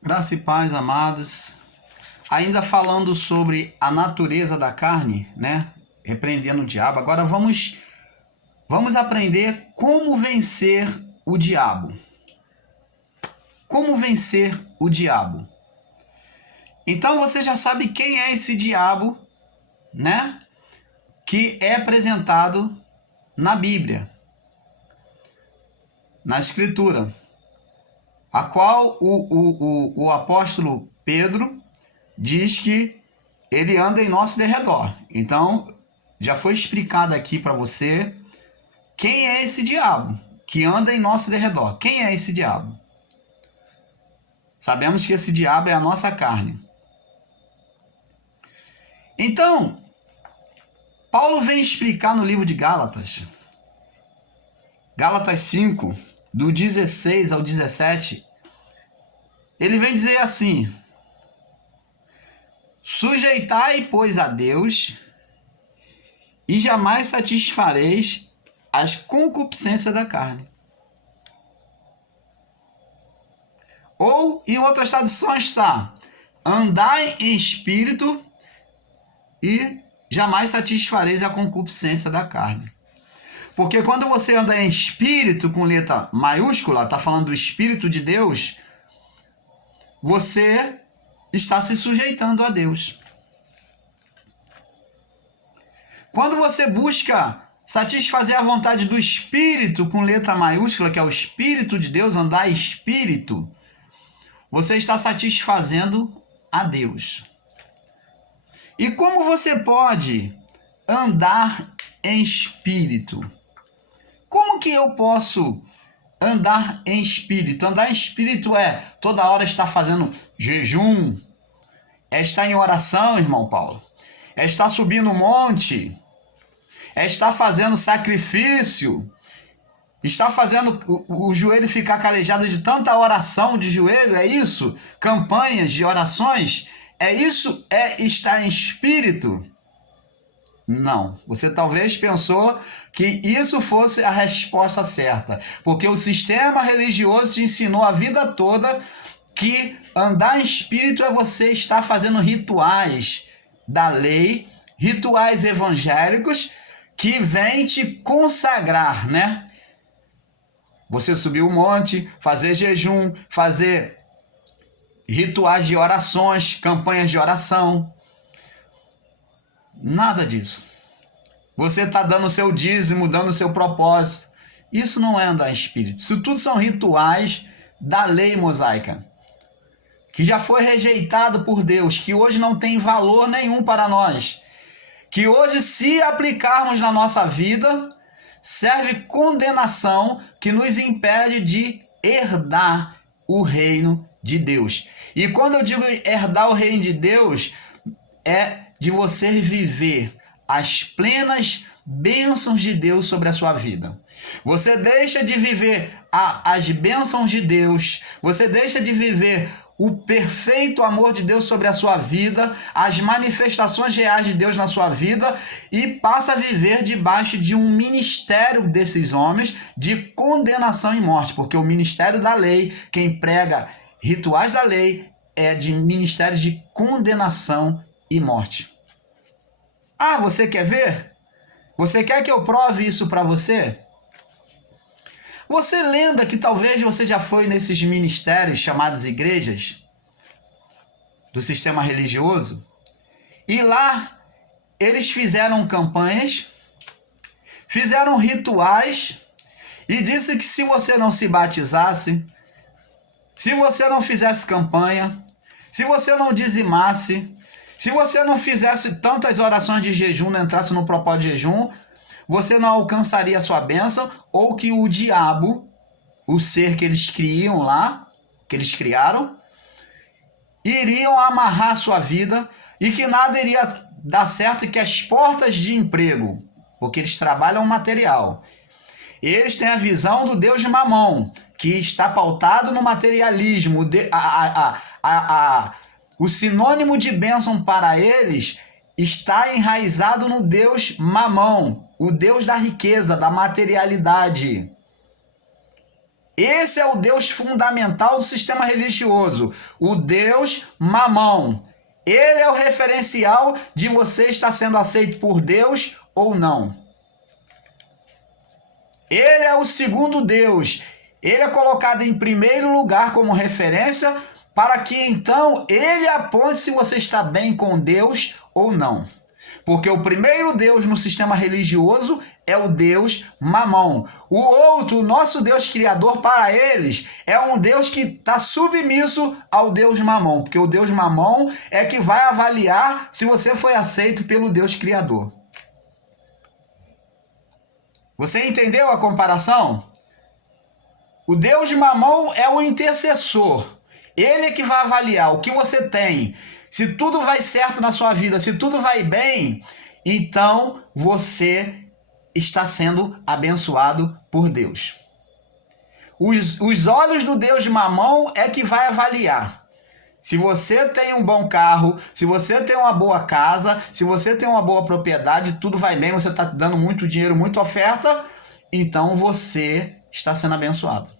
Graça e paz, amados. Ainda falando sobre a natureza da carne, né? Repreendendo o diabo. Agora vamos aprender como vencer o diabo. Como vencer o diabo? Então você já sabe quem é esse diabo, né? Que é apresentado na Bíblia, na Escritura, a qual o apóstolo Pedro diz que ele anda em nosso derredor. Então, já foi explicado aqui para você quem é esse diabo que anda em nosso derredor. Quem é esse diabo? Sabemos que esse diabo é a nossa carne. Então, Paulo vem explicar no livro de Gálatas, Gálatas 5, do 16 ao 17, ele vem dizer assim: sujeitai, pois, a Deus, e jamais satisfareis as concupiscências da carne. Ou, em outras traduções está: andai em espírito e jamais satisfareis a concupiscência da carne. Porque quando você anda em espírito com letra maiúscula, está falando do Espírito de Deus, você está se sujeitando a Deus. Quando você busca satisfazer a vontade do Espírito com letra maiúscula, que é o Espírito de Deus, andar em espírito, você está satisfazendo a Deus. E como você pode andar em espírito? Como que eu posso andar em espírito? Andar em espírito é toda hora estar fazendo jejum, é estar em oração, irmão Paulo, é estar subindo o monte, é estar fazendo sacrifício, está fazendo o joelho ficar calejado de tanta oração de joelho, é isso? Campanhas de orações, é isso? É estar em espírito? Não. Você talvez pensou que isso fosse a resposta certa, porque o sistema religioso te ensinou a vida toda que andar em espírito é você estar fazendo rituais da lei, rituais evangélicos que vêm te consagrar, né? Você subir o monte, fazer jejum, fazer rituais de orações, campanhas de oração. Nada disso. Você está dando o seu dízimo, dando o seu propósito. Isso não é andar em espírito. Isso tudo são rituais da lei mosaica, que já foi rejeitado por Deus, que hoje não tem valor nenhum para nós. Que hoje, se aplicarmos na nossa vida, serve condenação que nos impede de herdar o reino de Deus. E quando eu digo herdar o reino de Deus, é de você viver as plenas bênçãos de Deus sobre a sua vida. Você deixa de viver as bênçãos de Deus, você deixa de viver o perfeito amor de Deus sobre a sua vida, as manifestações reais de Deus na sua vida, e passa a viver debaixo de um ministério desses homens de condenação e morte, porque o ministério da lei, quem prega rituais da lei, é de ministério de condenação e morte. Ah, você quer ver? Você quer que eu prove isso para você? Você lembra que talvez você já foi nesses ministérios chamados igrejas do sistema religioso? E lá eles fizeram campanhas, fizeram rituais e disse que se você não se batizasse, se você não fizesse campanha, se você não dizimasse, se você não fizesse tantas orações de jejum, não entrasse no propósito de jejum, você não alcançaria a sua bênção, ou que o diabo, o ser que eles criam lá, que eles criaram, iriam amarrar a sua vida e que nada iria dar certo e que as portas de emprego, porque eles trabalham material, eles têm a visão do Deus de Mamão, que está pautado no materialismo. O sinônimo de bênção para eles está enraizado no Deus Mamão, o Deus da riqueza, da materialidade. Esse é o Deus fundamental do sistema religioso, o Deus Mamão. Ele é o referencial de você estar sendo aceito por Deus ou não. Ele é o segundo Deus. Ele é colocado em primeiro lugar como referência para que então ele aponte se você está bem com Deus ou não. Porque o primeiro Deus no sistema religioso é o Deus Mamão. O outro, o nosso Deus Criador, para eles, é um Deus que está submisso ao Deus Mamão. Porque o Deus Mamão é que vai avaliar se você foi aceito pelo Deus Criador. Você entendeu a comparação? O Deus Mamão é o intercessor. Ele é que vai avaliar o que você tem. Se tudo vai certo na sua vida, se tudo vai bem, então você está sendo abençoado por Deus. Os olhos do Deus Mamão é que vai avaliar. Se você tem um bom carro, se você tem uma boa casa, se você tem uma boa propriedade, tudo vai bem, você está dando muito dinheiro, muita oferta, então você está sendo abençoado.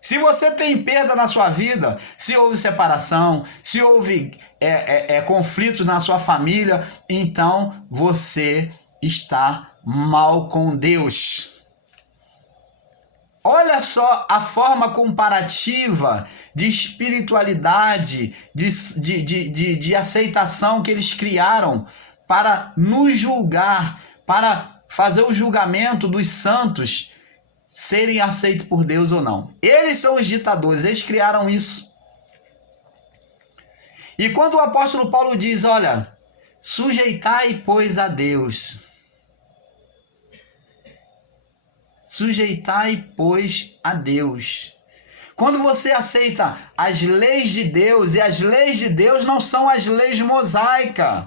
Se você tem perda na sua vida, se houve separação, se houve conflitos na sua família, então você está mal com Deus. Olha só a forma comparativa de espiritualidade, de aceitação que eles criaram para nos julgar, para fazer o julgamento dos santos serem aceitos por Deus ou não. Eles são os ditadores, eles criaram isso. E quando o apóstolo Paulo diz, olha, sujeitai, pois, a Deus. Sujeitai, pois, a Deus. Quando você aceita as leis de Deus, e as leis de Deus não são as leis mosaicas.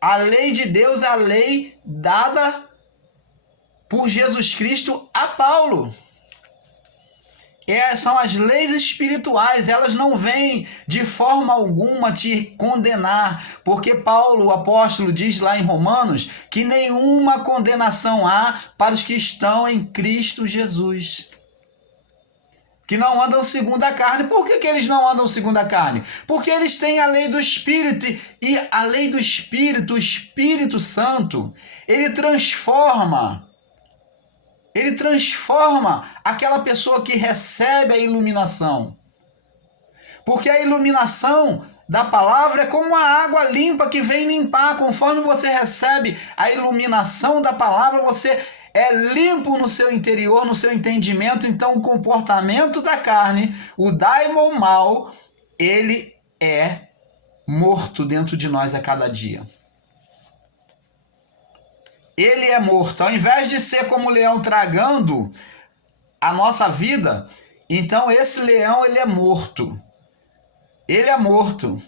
A lei de Deus é a lei dada por Jesus Cristo a Paulo. São as leis espirituais, elas não vêm de forma alguma te condenar, porque Paulo, o apóstolo, diz lá em Romanos que nenhuma condenação há para os que estão em Cristo Jesus, que não andam segundo a carne. Por que eles não andam segundo a carne? Porque eles têm a lei do Espírito, e a lei do Espírito, o Espírito Santo, ele transforma aquela pessoa que recebe a iluminação. Porque a iluminação da palavra é como a água limpa que vem limpar. Conforme você recebe a iluminação da palavra, você é limpo no seu interior, no seu entendimento. Então o comportamento da carne, o daimon mal, ele é morto dentro de nós a cada dia. Ele é morto. Ao invés de ser como o leão tragando a nossa vida, então esse leão, ele é morto. Ele é morto.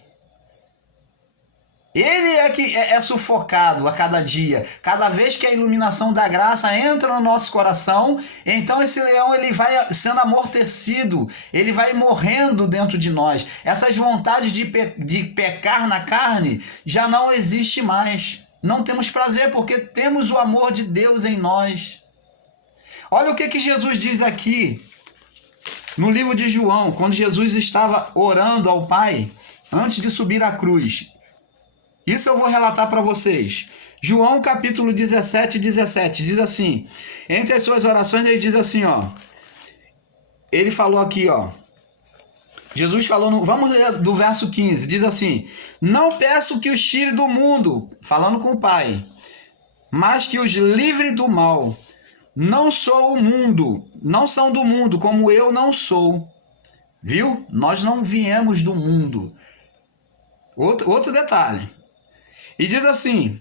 Ele é que é sufocado a cada dia. Cada vez que a iluminação da graça entra no nosso coração, então esse leão, ele vai sendo amortecido, ele vai morrendo dentro de nós. Essas vontades de pecar na carne já não existe mais. Não temos prazer porque temos o amor de Deus em nós. Olha o que Jesus diz aqui no livro de João, quando Jesus estava orando ao Pai antes de subir à cruz. Isso eu vou relatar para vocês. João capítulo 17 diz assim, entre as suas orações ele diz assim, ó. Ele falou aqui, ó. Jesus falou, vamos ler do verso 15, diz assim, não peço que os tire do mundo, falando com o Pai, mas que os livre do mal. Não sou o mundo, não são do mundo, como eu não sou. Viu? Nós não viemos do mundo. Outro detalhe. E diz assim,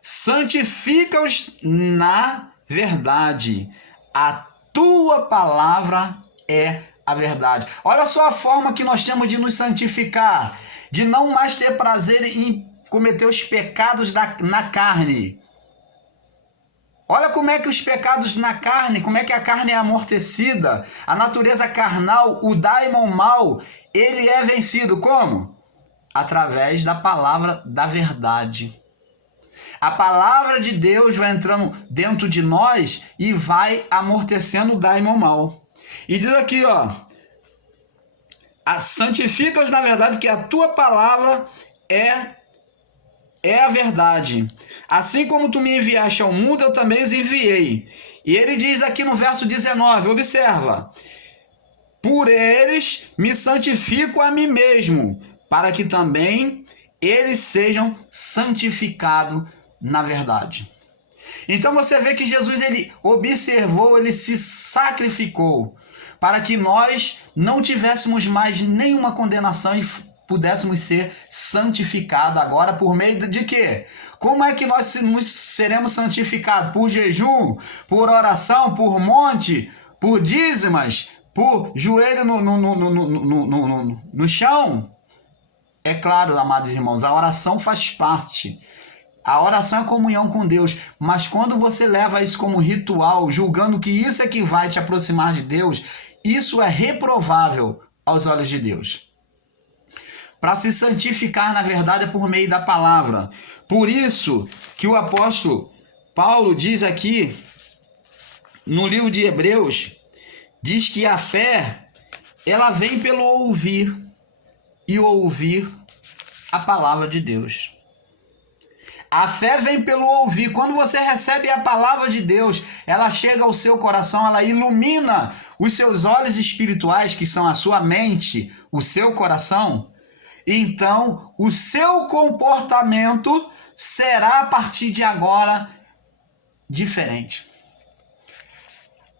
santifica-os na verdade. A tua palavra é a verdade. Olha só a forma que nós temos de nos santificar, de não mais ter prazer em cometer os pecados na carne. Olha como é que os pecados na carne, como é que a carne é amortecida, a natureza carnal, o daimon mal, ele é vencido como? Através da palavra da verdade. A palavra de Deus vai entrando dentro de nós e vai amortecendo o daimon mal. E diz aqui, ó, santifica-os na verdade, que a tua palavra é a verdade. Assim como tu me enviaste ao mundo, eu também os enviei. E ele diz aqui no verso 19, observa: por eles me santifico a mim mesmo, para que também eles sejam santificados na verdade. Então você vê que Jesus, ele observou, ele se sacrificou para que nós não tivéssemos mais nenhuma condenação e pudéssemos ser santificados agora por meio de quê? Como é que nós seremos santificados? Por jejum, por oração, por monte, por dízimas, por joelho no chão? É claro, amados irmãos, a oração faz parte. A oração é comunhão com Deus, mas quando você leva isso como ritual, julgando que isso é que vai te aproximar de Deus, isso é reprovável aos olhos de Deus. Para se santificar, na verdade, é por meio da palavra. Por isso que o apóstolo Paulo diz aqui, no livro de Hebreus, diz que a fé, ela vem pelo ouvir, e ouvir a palavra de Deus. A fé vem pelo ouvir. Quando você recebe a palavra de Deus, ela chega ao seu coração, ela ilumina os seus olhos espirituais, que são a sua mente, o seu coração. Então, o seu comportamento será a partir de agora diferente.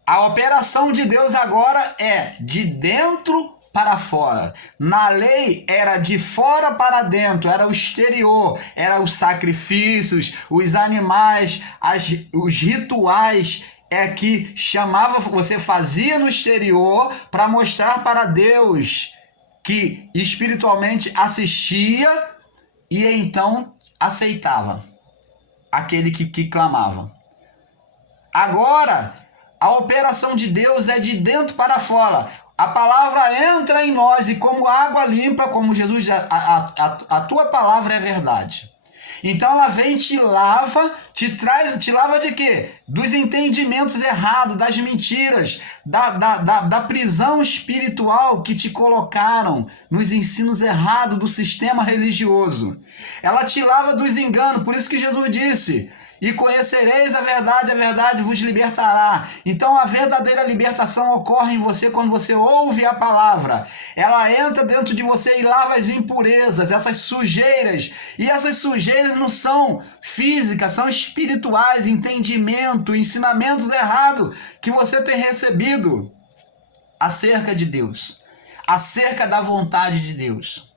A operação de Deus agora é de dentro para fora. Na lei era de fora para dentro, era o exterior, era os sacrifícios, os animais, os rituais que chamava, você fazia no exterior para mostrar para Deus, que espiritualmente assistia e então aceitava aquele que clamava. Agora, a operação de Deus é de dentro para fora. A palavra entra em nós e como água limpa, como Jesus diz, a tua palavra é verdade. Então ela vem, te lava, te lava de quê? Dos entendimentos errados, das mentiras, da prisão espiritual que te colocaram nos ensinos errados do sistema religioso. Ela te lava dos enganos, por isso que Jesus disse: e conhecereis a verdade vos libertará. Então a verdadeira libertação ocorre em você quando você ouve a palavra. Ela entra dentro de você e lava as impurezas, essas sujeiras. E essas sujeiras não são físicas, são espirituais, entendimento, ensinamentos errados que você tem recebido acerca de Deus, acerca da vontade de Deus.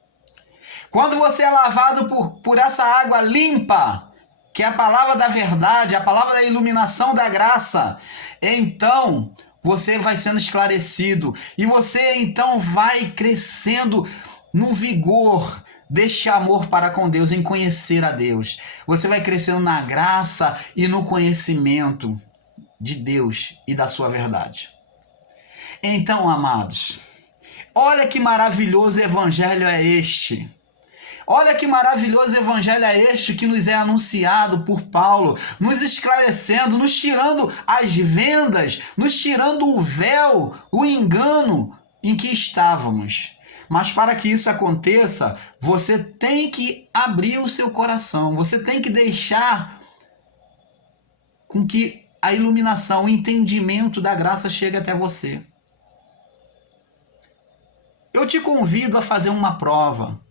Quando você é lavado por essa água limpa, que é a palavra da verdade, a palavra da iluminação da graça, então você vai sendo esclarecido e você então vai crescendo no vigor deste amor para com Deus, em conhecer a Deus. Você vai crescendo na graça e no conhecimento de Deus e da sua verdade. Então, amados, olha que maravilhoso evangelho é este. Olha que maravilhoso evangelho é este que nos é anunciado por Paulo, nos esclarecendo, nos tirando as vendas, nos tirando o véu, o engano em que estávamos. Mas para que isso aconteça, você tem que abrir o seu coração, você tem que deixar com que a iluminação, o entendimento da graça chegue até você. Eu te convido a fazer uma prova.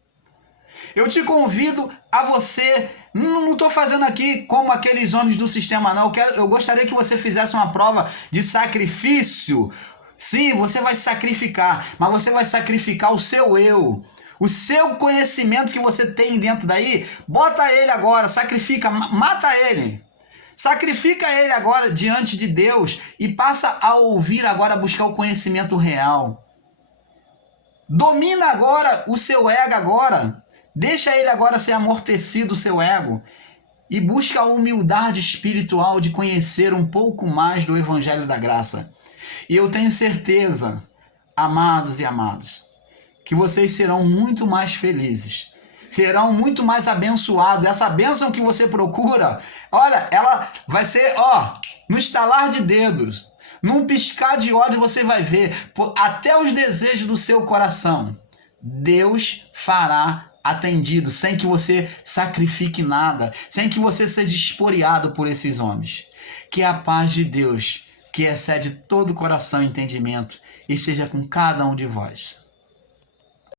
Eu te convido a você, não estou fazendo aqui como aqueles homens do sistema não, eu gostaria que você fizesse uma prova de sacrifício. Sim, você vai sacrificar, mas você vai sacrificar o seu eu, o seu conhecimento que você tem dentro daí, bota ele agora, sacrifica, mata ele. Sacrifica ele agora diante de Deus e passa a ouvir agora, a buscar o conhecimento real. Domina agora o seu ego agora. Deixa ele agora ser amortecido, o seu ego, e busca a humildade espiritual de conhecer um pouco mais do Evangelho da Graça. E eu tenho certeza, amados e amadas, que vocês serão muito mais felizes serão muito mais abençoados. Essa bênção que você procura, olha, ela vai ser, no estalar de dedos, num piscar de olhos você vai ver, até os desejos do seu coração, Deus fará atendido, sem que você sacrifique nada, sem que você seja esporeado por esses homens. Que a paz de Deus, que excede todo coração e entendimento, esteja com cada um de vós.